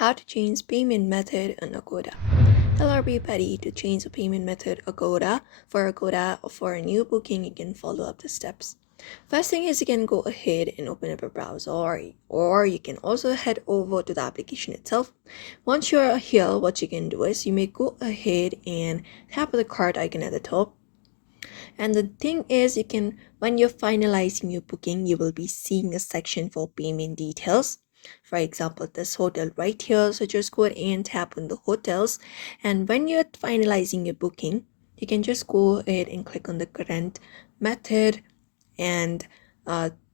How to change payment method on Agoda. Hello everybody, to change the payment method Agoda for a new booking, you can follow up the steps. First thing is you can go ahead and open up a browser, or you can also head over to the application itself. Once you're here, what you can do is you may go ahead and tap the card icon at the top. And the thing is, you can, when you're finalizing your booking, you will be seeing a section for payment details. For example, this hotel right here, so just go ahead and tap on the hotels, and when you're finalizing your booking, you can just go ahead and click on the current method and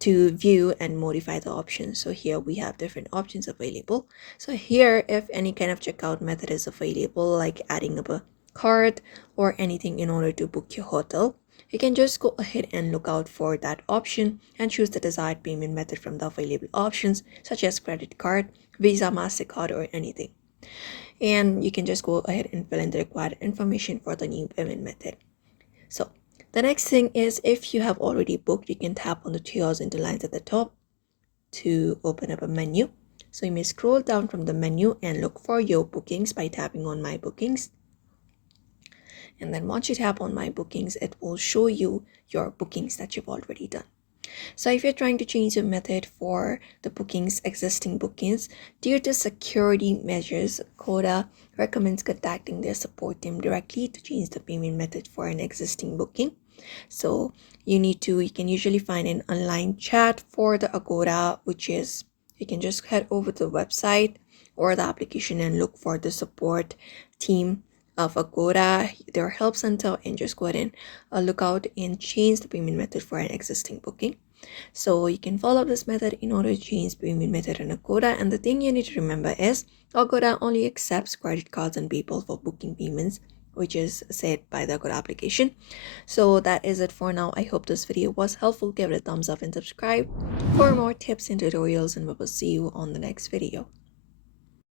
to view and modify the options. So here we have different options available. So here, if any kind of checkout method is available, like adding up a card or anything in order to book your hotel, you can just go ahead and look out for that option and choose the desired payment method from the available options, such as credit card, Visa, MasterCard, or anything. And you can just go ahead and fill in the required information for the new payment method. So the next thing is, if you have already booked, you can tap on the three horizontal lines at the top to open up a menu. So you may scroll down from the menu and look for your bookings by tapping on my bookings. And then once you tap on my bookings, it will show you your bookings that you've already done. So if you're trying to change your method for the existing bookings, due to security measures, Agoda recommends contacting their support team directly to change the payment method for an existing booking. So you can usually find an online chat for the Agoda, which is, you can just head over to the website or the application and look for the support team of Agoda, their help center, and just go ahead and look out and change the payment method for an existing booking. So you can follow this method in order to change payment method on Agoda. And the thing you need to remember is Agoda only accepts credit cards and PayPal for booking payments, which is said by the Agoda application. So that is it for now. I hope this video was helpful. Give it a thumbs up and subscribe for more tips and tutorials, and we will see you on the next video.